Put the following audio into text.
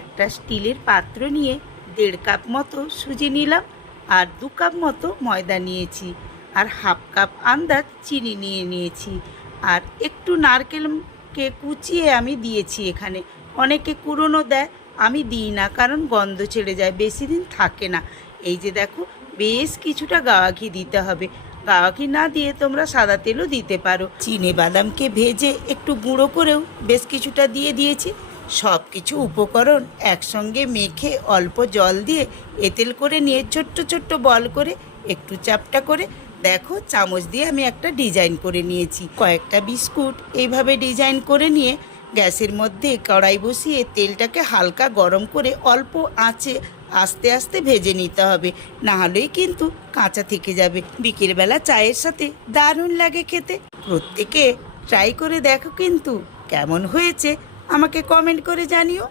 একটা স্টিলের পাত্র নিয়ে 1.5 কাপ মতো সুজি নিলাম, আর 2 কাপ মতো ময়দা নিয়েছি, আর হাফ কাপ আন্দাজ চিনি নিয়েছি, আর একটু নারকেলকে কুচিয়ে আমি দিয়েছি এখানে। অনেকে কুড়োনো দেয়, আমি দিই না, কারণ গন্ধ ছেড়ে যায়, বেশি দিন থাকে না। এই যে দেখো, বেশ কিছুটা গাওয়া ঘি দিতে হবে। গাওয়া ঘি না দিয়ে তোমরা সাদা তেলও দিতে পারো। চিনে বাদামকে ভেজে একটু গুঁড়ো করেও বেশ কিছুটা দিয়ে দিয়েছি। সব কিছু উপকরণ একসঙ্গে মেখে অল্প জল দিয়ে এঁতেল করে নিয়ে ছোট্ট ছোট্ট বল করে একটু চাপটা করে দেখো, চামচ দিয়ে আমি একটা ডিজাইন করে নিয়েছি। কয়েকটা বিস্কুট এইভাবে ডিজাইন করে নিয়ে গ্যাসের মধ্যে কড়াই বসিয়ে তেলটাকে হালকা গরম করে অল্প আঁচে আস্তে আস্তে ভেজে নিতে হবে, না হলেই কিন্তু কাঁচা থেকে যাবে। বিকেলবেলা চায়ের সাথে দারুণ লাগে খেতে। প্রত্যেকে ট্রাই করে দেখো, কিন্তু কেমন হয়েছে আমাকে কমেন্ট করে জানিও।